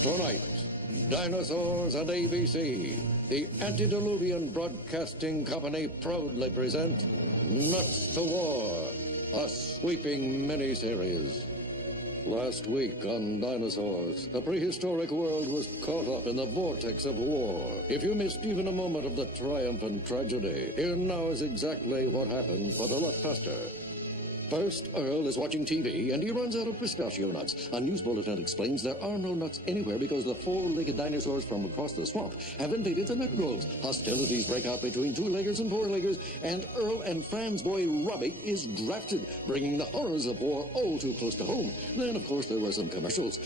Tonight, Dinosaurs and ABC, the antediluvian broadcasting company proudly present Nuts to War, a sweeping miniseries. Last week on Dinosaurs, the prehistoric world was caught up in the vortex of war. If you missed even a moment of the triumph and tragedy, here now is exactly what happened, but a lot faster. First, Earl is watching TV, and he runs out of pistachio nuts. A news bulletin explains there are no nuts anywhere because the four-legged dinosaurs from across the swamp have invaded the nut groves. Hostilities break out between two-leggers and four-leggers, and Earl and Fran's boy Robbie is drafted, bringing the horrors of war all too close to home. Then, of course, there were some commercials.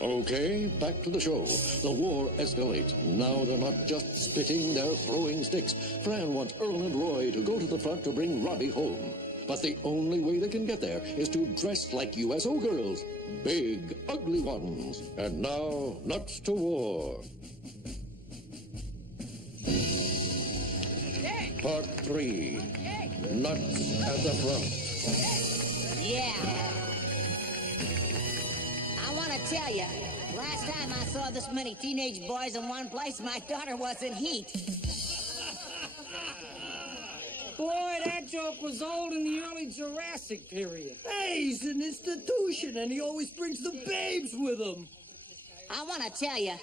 Okay, back to the show. The war escalates. Now they're not just spitting, they're throwing sticks. Fran wants Earl and Roy to go to the front to bring Robbie home. But the only way they can get there is to dress like USO girls. Big, ugly ones. And now, Nuts to War. Part 3. Nuts at the front. Yeah. I want to tell you, last time I saw this many teenage boys in one place, my daughter was in heat. Boy, that joke was old in the early Jurassic period. Hey, he's an institution, and he always brings the babes with him. I want to tell you,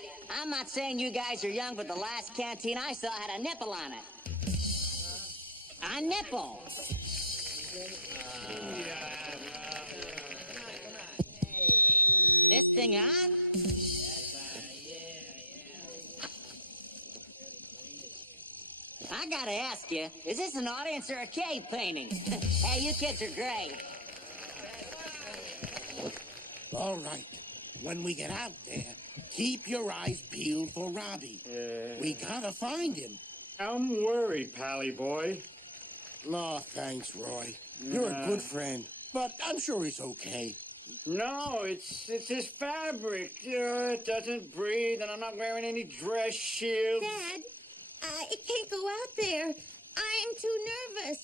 I'm not saying you guys are young, but the last canteen I saw had a nipple on it. A nipple. This thing on? I gotta ask you, is this an audience or a cave painting? Hey, you kids are great. All right. When we get out there, keep your eyes peeled for Robbie. We gotta find him. I'm worried, Pally boy. Oh, thanks, Roy. You're a good friend, but I'm sure he's okay. No, it's his fabric. It doesn't breathe, and I'm not wearing any dress shield. Dad, it can't go out there. I'm too nervous.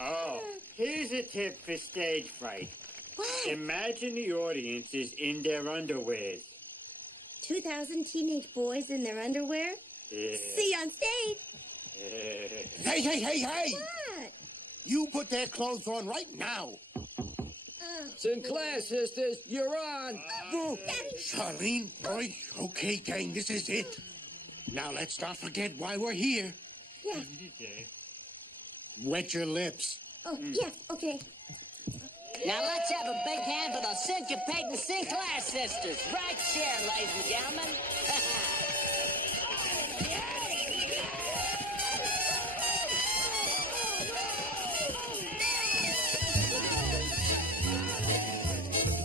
Oh, here's a tip for stage fright. What? Imagine the audience is in their underwears. 2,000 teenage boys in their underwear? Yeah. See you on stage. Hey! What? You put their clothes on right now. Sinclair sisters, you're on. Daddy. Charlene, Roy, okay, gang, this is it. Now let's not forget why we're here. Yeah. Wet your lips. Oh, yes, okay. Now let's have a big hand for the syncopating Sinclair sisters. Right here, ladies and gentlemen.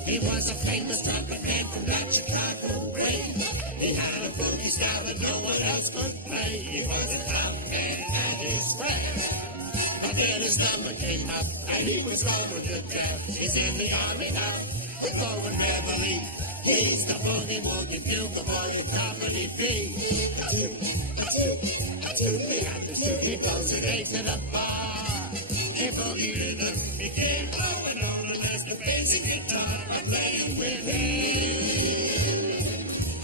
He was a famous trumpet man from that Chicago way. He had a boogie style that no one else could play. He was a tough man at his best. But then his number came up, and he was going to death. He's in the army now, with Owen Beverly. He's the boogie-woogie bugle boy in Company B. He goes and eggs in a bar. He boogie rhythm became Owen known as the basic guitar. I'm playing with him.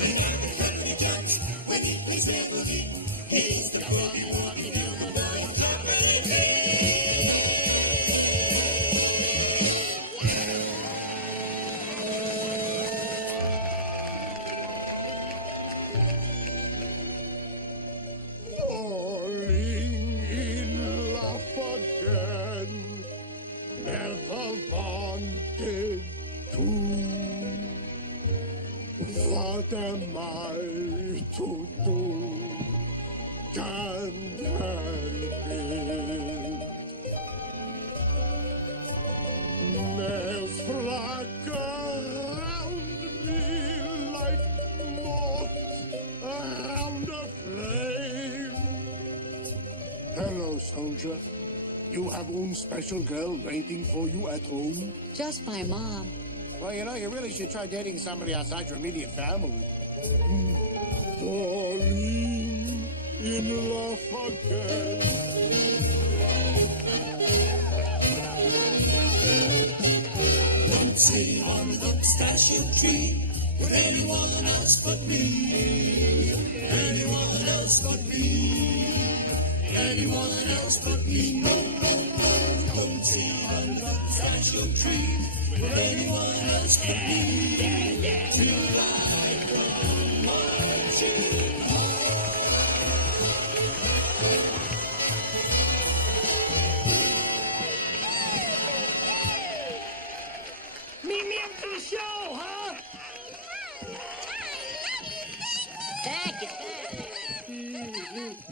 And he jumps when he plays Beverly. He's the boogie-woogie bugle boy in Company B. What am I to do? Can't help it. Nails flack around me like moths around a flame. Hello, soldier. You have one special girl waiting for you at home? Just my mom. Well, you know, you really should try dating somebody outside your immediate family. Falling in love again. sit on the pistachio tree with anyone else but me. Anyone else but me. Anyone else but me. No, no, no, don't sit on the pistachio tree with anyone else but me. Till I come marching Meet me after the show, huh? Thank you.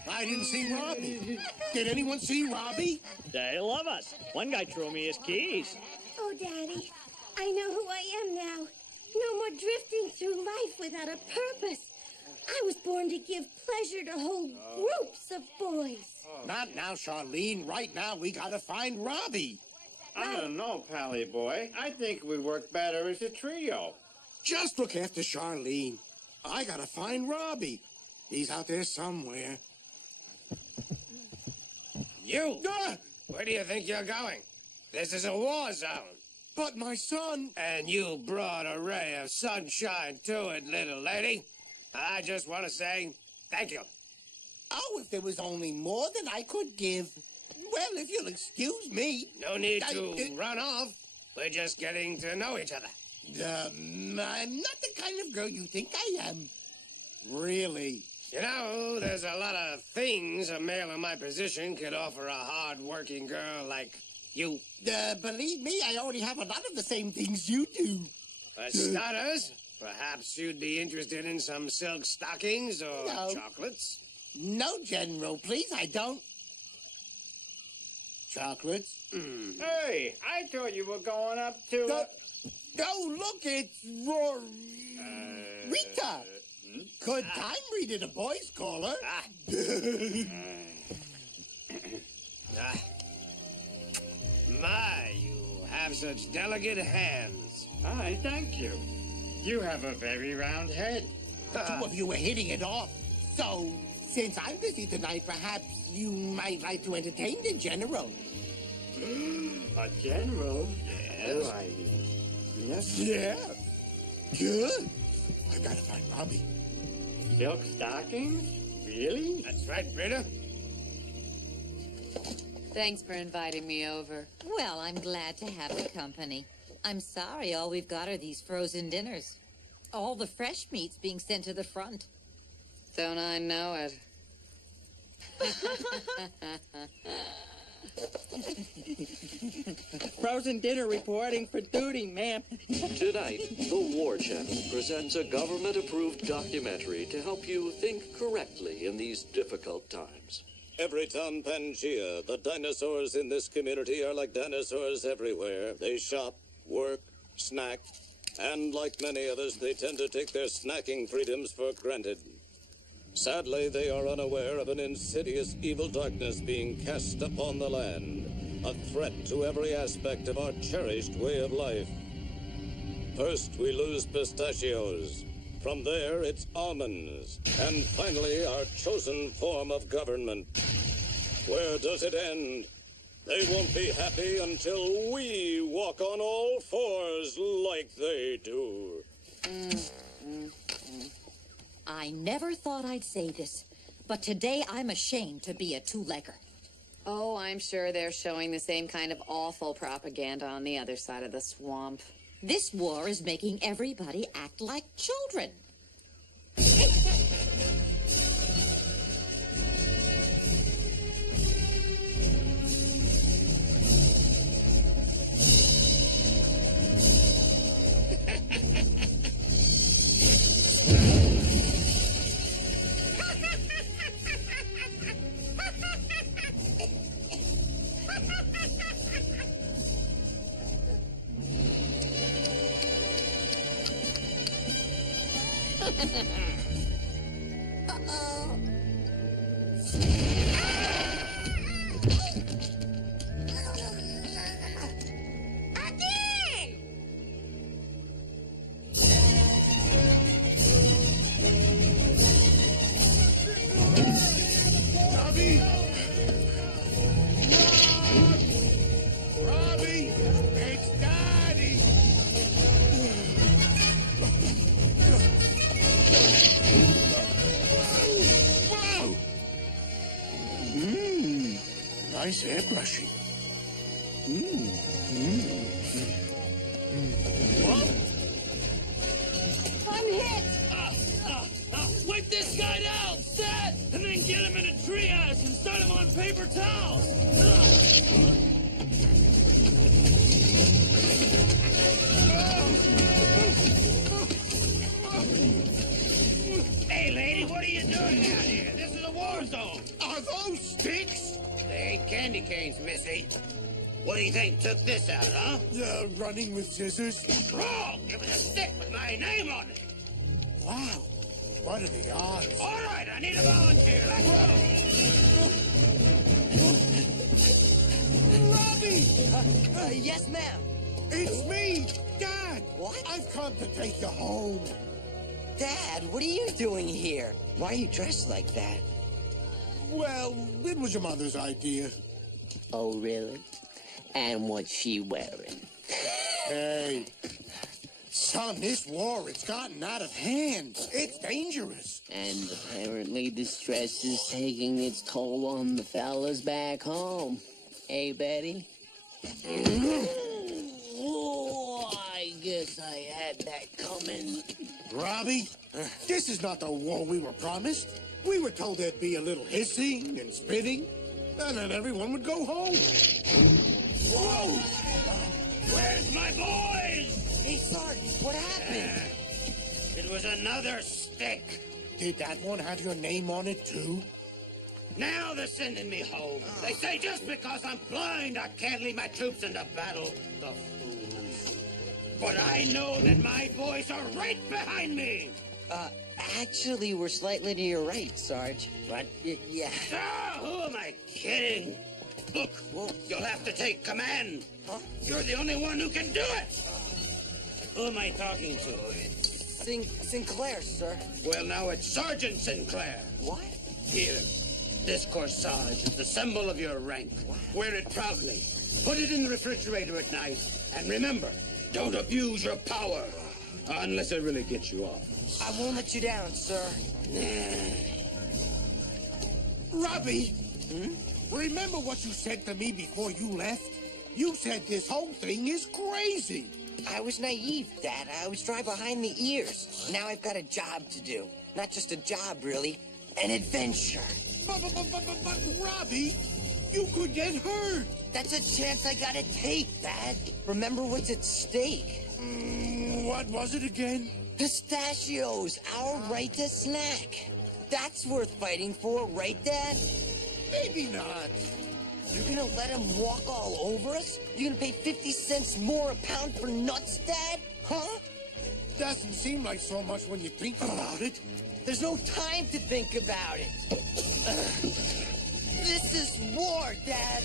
I didn't see Robbie. Did anyone see Robbie? They love us. One guy threw me his keys. Oh, Daddy, I know who I am now. No more drifting through life without a purpose. I was born to give pleasure to whole groups of boys. Not now, Charlene. Right now, we gotta find Robbie. I don't know, Pally boy. I think we work better as a trio. Just look after Charlene. I gotta find Robbie. He's out there somewhere. You! Where do you think you're going? This is a war zone. But my son... And you brought a ray of sunshine to it, little lady. I just want to say thank you. Oh, if there was only more than I could give. Well, if you'll excuse me... No need to run off. We're just getting to know each other. I'm not the kind of girl you think I am. Really? You know, there's a lot of things a male in my position could offer a hard-working girl like you. Believe me, I already have a lot of the same things you do. For starters, perhaps you'd be interested in some silk stockings or No. chocolates. No, General, please, I don't. Chocolates? Hey, I thought you were going up to... No, look, it's Rita. Good time reading a boy's caller. My, you have such delicate hands. Hi, thank you. You have a very round head. The two of you were hitting it off. So, since I'm busy tonight, perhaps you might like to entertain the General. A general? Yes. Yes. Yeah. Good. I gotta find Robbie. Silk stockings? Really? That's right, Rita. Thanks for inviting me over. Well, I'm glad to have the company. I'm sorry all we've got are these frozen dinners. All the fresh meat's being sent to the front. Don't I know it? Frozen dinner reporting for duty, ma'am. Tonight, the War Channel presents a government-approved documentary to help you think correctly in these difficult times. Every town Pangaea, the dinosaurs in this community are like dinosaurs everywhere. They shop, work, snack, and like many others, they tend to take their snacking freedoms for granted. Sadly, they are unaware of an insidious evil darkness being cast upon the land, a threat to every aspect of our cherished way of life. First, we lose pistachios. From there, it's almonds. And finally, our chosen form of government. Where does it end? They won't be happy until we walk on all fours like they do. I never thought I'd say this, but today I'm ashamed to be a two-legger. Oh, I'm sure they're showing the same kind of awful propaganda on the other side of the swamp. This war is making everybody act like children. Robbie! Robbie! It's Daddy! Whoa! Nice airbrushing. Whoa! I'm hit! Wipe this guy down, set! And then get him in a triage and start him on paper towels! Hey, lady, what are you doing out here? This is a war zone. Are those sticks? They ain't candy canes, missy. What do you think took this out, huh? Running with scissors? Wrong! It was a stick with my name on it. Wow. What are the odds? All right, I need a volunteer. Let's go. Robbie! Yes, ma'am. It's me, Dad. What? I've come to take you home. Dad, what are you doing here? Why are you dressed like that? Well, it was your mother's idea. Oh, really? And what's she wearing? Hey, son, this war, it's gotten out of hand. It's dangerous. And apparently the stress is taking its toll on the fellas back home. Hey, Betty? Oh, I guess I had that coming. Robbie, this is not the war we were promised. We were told there'd be a little hissing and spitting, and then everyone would go home. Whoa! Where's my boys? Hey, Sarge, what happened? It was another stick. Did that one have your name on it, too? Now they're sending me home. They say just because I'm blind, I can't lead my troops into battle. The fools. But I know that my boys are right behind me. Actually, we're slightly to your right, Sarge. What? Yeah. Ah, who am I kidding? Look, you'll have to take command. Huh? You're the only one who can do it. Who am I talking to? Sinclair, sir. Well, now it's Sergeant Sinclair. What? Here, this corsage is the symbol of your rank. Wear it proudly. Put it in the refrigerator at night. And remember, don't abuse your power. Unless it really gets you off. I won't let you down, sir. Robbie, remember what you said to me before you left? You said this whole thing is crazy. I was naive, Dad. I was dry behind the ears. Now I've got a job to do. Not just a job, really. An adventure. But Robbie, you could get hurt. That's a chance I gotta take, Dad. Remember what's at stake. What was it again? Pistachios, our right to snack. That's worth fighting for, right, Dad? Maybe not. You're gonna let him walk all over us? You're gonna pay 50 cents more a pound for nuts, Dad? Huh? Doesn't seem like so much when you think about it. There's no time to think about it. This is war, Dad.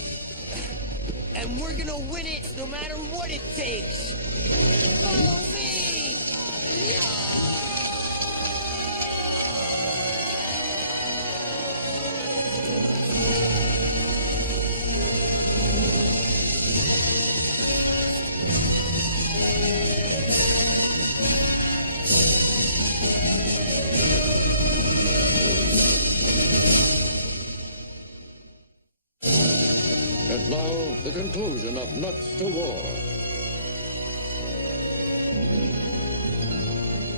And we're gonna win it no matter what it takes. Follow me! Yeah! And now, the conclusion of Nuts to War.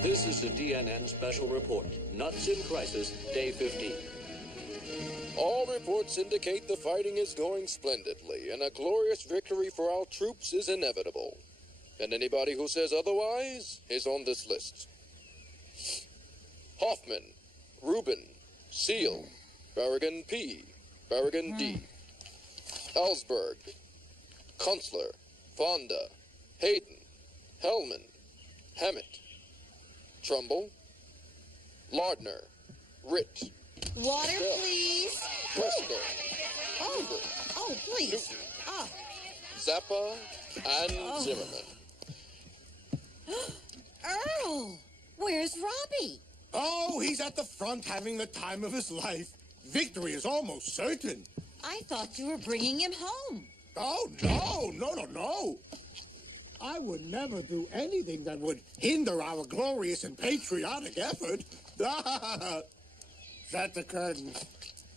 This is the DNN Special Report. Nuts in Crisis, Day 15. All reports indicate the fighting is going splendidly, and a glorious victory for our troops is inevitable. And anybody who says otherwise is on this list. Hoffman, Rubin, Seal, Berrigan P, Berrigan D, Ellsberg, Kunstler, Fonda, Hayden, Hellman, Hammett, Trumbull, Lardner, Ritt, Water, Bell, please. Presco, Oh, please. Ah. Zappa, and Zimmerman. Earl, where's Robbie? Oh, he's at the front having the time of his life. Victory is almost certain. I thought you were bringing him home. Oh, no. I would never do anything that would hinder our glorious and patriotic effort. Shut the curtains.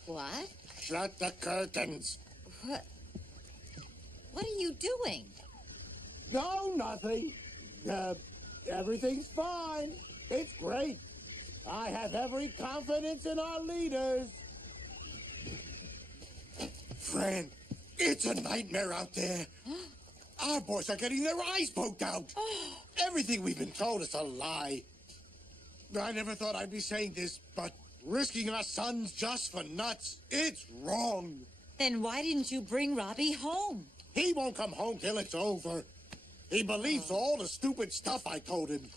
What? Shut the curtains. What are you doing? No, nothing. Everything's fine. It's great. I have every confidence in our leaders. Friend, it's a nightmare out there. Our boys are getting their eyes poked out. Everything we've been told is a lie. I never thought I'd be saying this, but risking our sons just for nuts, it's wrong. Then why didn't you bring Robbie home? He won't come home till it's over. He believes all the stupid stuff I told him.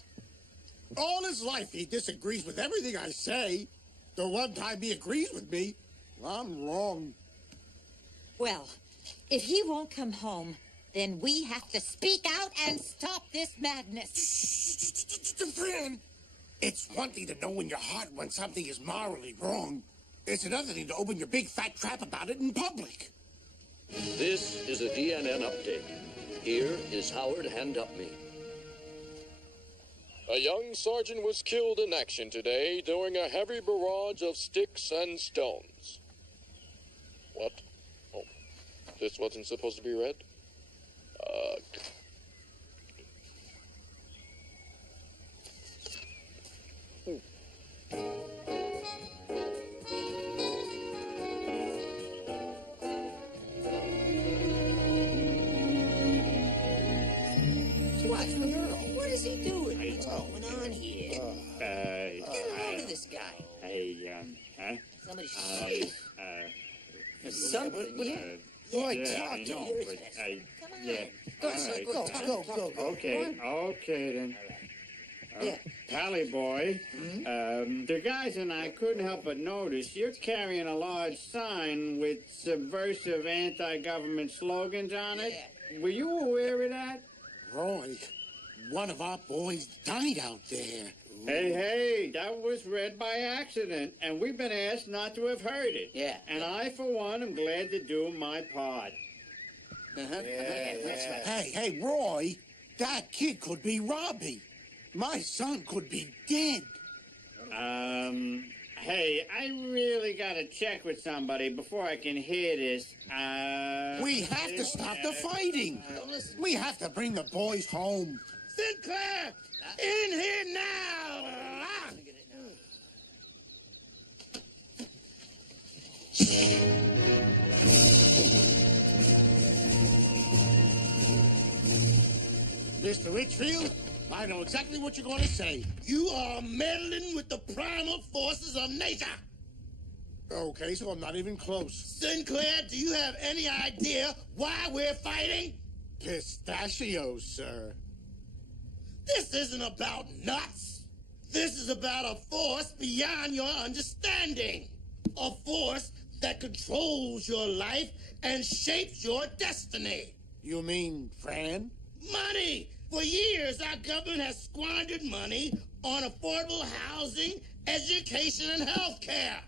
All his life, he disagrees with everything I say. The one time he agrees with me, I'm wrong. Well, if he won't come home, then we have to speak out and stop this madness. Friend, it's one thing to know in your heart when something is morally wrong. It's another thing to open your big fat trap about it in public. This is a DNN update. Here is Howard Hand-Up-Me. A young sergeant was killed in action today during a heavy barrage of sticks and stones. What? Oh, this wasn't supposed to be read? What is he doing? What's going on here? Get a load of this guy. Somebody something. Boy, talk to him. Go. Okay then. Pally boy, the guys and I couldn't help but notice you're carrying a large sign with subversive anti-government slogans on it. Were you aware of that? Roy, one of our boys died out there. Hey, that was read by accident, and we've been asked not to have heard it. Yeah. And I, for one, am glad to do my part. That's right. Hey, Roy, that kid could be Robbie. My son could be dead. Hey, I really gotta check with somebody before I can hear this. We have to stop the fighting. We have to bring the boys home. Sinclair, in here now! Mr. Richfield, I know exactly what you're going to say. You are meddling with the primal forces of nature. Okay, so I'm not even close. Sinclair, do you have any idea why we're fighting? Pistachios, sir. This isn't about nuts. This is about a force beyond your understanding. A force that controls your life and shapes your destiny. You mean Fran? Money! For years, our government has squandered money on affordable housing, education, and health care.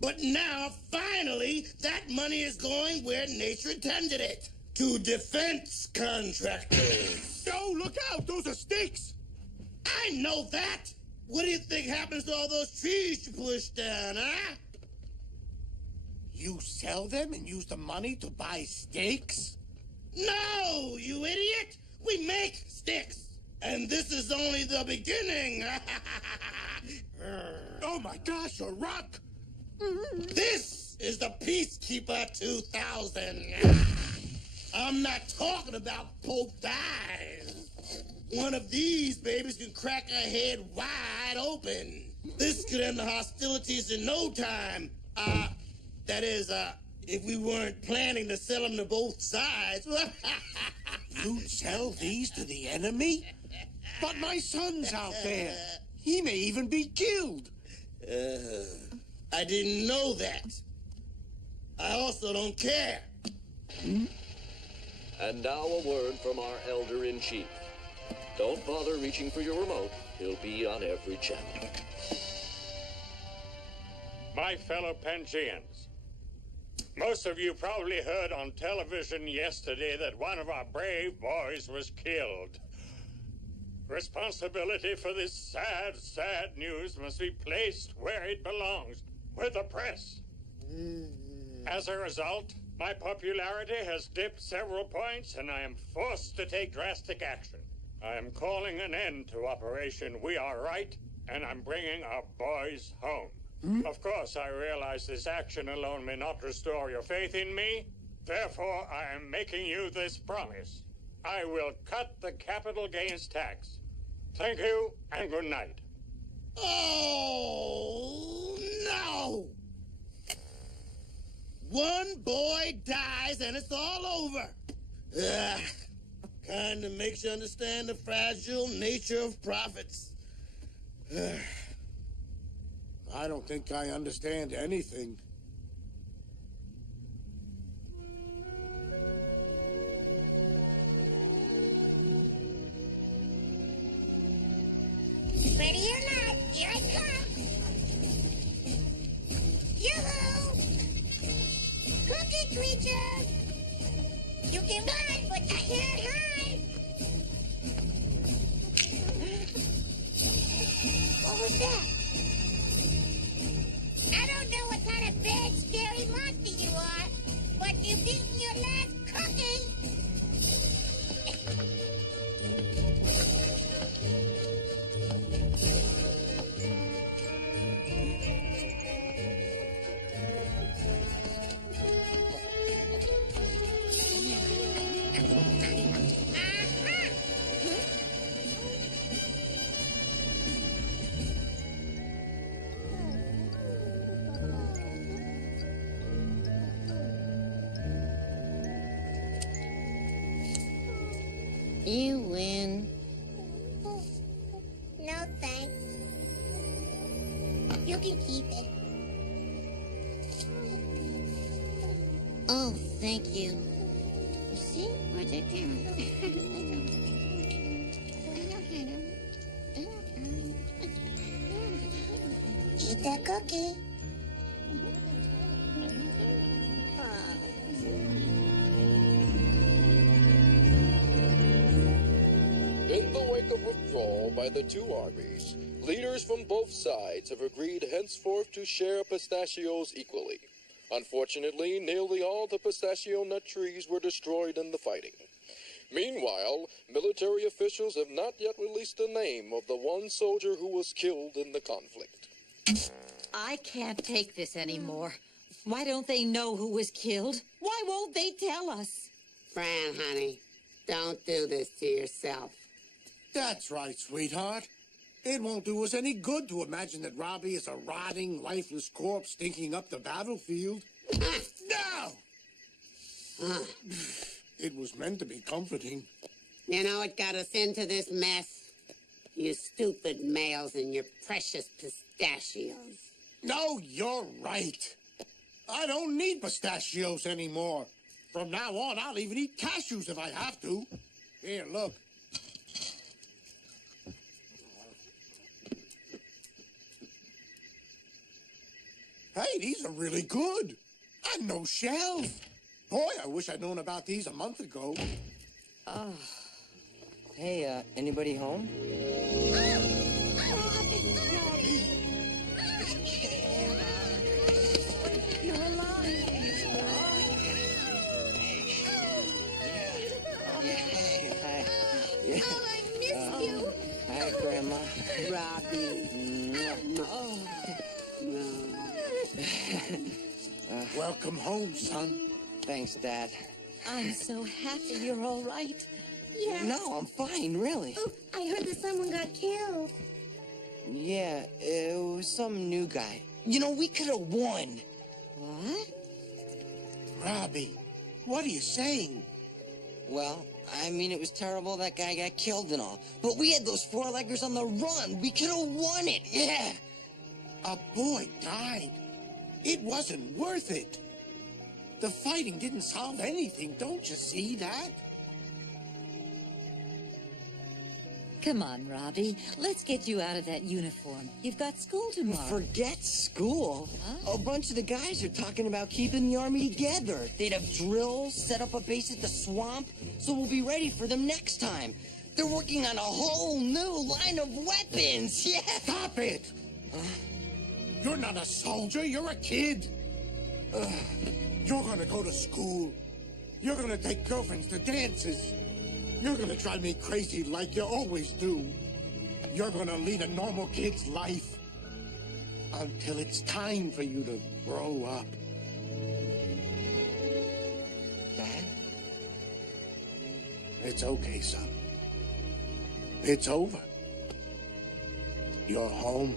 But now, finally, that money is going where nature intended it. To defense contractors. Oh, look out! Those are sticks! I know that! What do you think happens to all those trees you push down, huh? You sell them and use the money to buy sticks? No, you idiot! We make sticks! And this is only the beginning! Oh my gosh, a rock! This is the Peacekeeper 2000! I'm not talking about poked eyes. One of these babies can crack a head wide open. This could end the hostilities in no time. That is, if we weren't planning to sell them to both sides. You'd sell these to the enemy? But my son's out there. He may even be killed. I didn't know that. I also don't care. And now a word from our Elder-in-Chief. Don't bother reaching for your remote. He'll be on every channel. My fellow Pangeans, most of you probably heard on television yesterday that one of our brave boys was killed. Responsibility for this sad, sad news must be placed where it belongs, with the press. As a result, my popularity has dipped several points, and I am forced to take drastic action. I am calling an end to Operation We Are Right, and I'm bringing our boys home. Of course, I realize this action alone may not restore your faith in me. Therefore, I am making you this promise. I will cut the capital gains tax. Thank you, and good night. Oh, no! One boy dies and it's all over. Kind of makes you understand the fragile nature of profits. I don't think I understand anything. Ready or not, here I come. Yoo-hoo! Cookie creature! You can run, but you can't hide! What was that? I don't know what kind of bad, scary monster you are, but you've eaten your last cookie! You win. No thanks. You can keep it. Oh, thank you. You see? Where's it Eat that cookie. In the wake of withdrawal by the two armies, leaders from both sides have agreed henceforth to share pistachios equally. Unfortunately, nearly all the pistachio nut trees were destroyed in the fighting. Meanwhile, military officials have not yet released the name of the one soldier who was killed in the conflict. I can't take this anymore. Why don't they know who was killed? Why won't they tell us? Fran, honey, don't do this to yourself. That's right, sweetheart. It won't do us any good to imagine that Robbie is a rotting, lifeless corpse stinking up the battlefield. No! It was meant to be comforting. You know what got us into this mess? You stupid males and your precious pistachios. No, you're right. I don't need pistachios anymore. From now on, I'll even eat cashews if I have to. Here, look. Hey, these are really good. And no shells. Boy, I wish I'd known about these a month ago. Hey, anybody home? You're alive. Hi. Oh, I missed you. Hi, Grandma. Robbie. Welcome home, son. Thanks, Dad. I'm so happy you're all right. Yeah. No, I'm fine, really. Oh, I heard that someone got killed. Yeah, it was some new guy. You know, we could have won. What? Robbie, what are you saying? Well, I mean, it was terrible that guy got killed and all. But we had those four-leggers on the run. We could have won it, yeah. A boy died. It wasn't worth it. The fighting didn't solve anything. Don't you see that? Come on, Robbie. Let's get you out of that uniform. You've got school tomorrow. Forget school. Huh? A bunch of the guys are talking about keeping the army together. They'd have drills, set up a base at the swamp, so we'll be ready for them next time. They're working on a whole new line of weapons. Yeah. Stop it! You're not a soldier, you're a kid. You're gonna go to school. You're gonna take girlfriends to dances. You're gonna drive me crazy like you always do. You're gonna lead a normal kid's life until it's time for you to grow up. Dad? It's okay, son. It's over. You're home.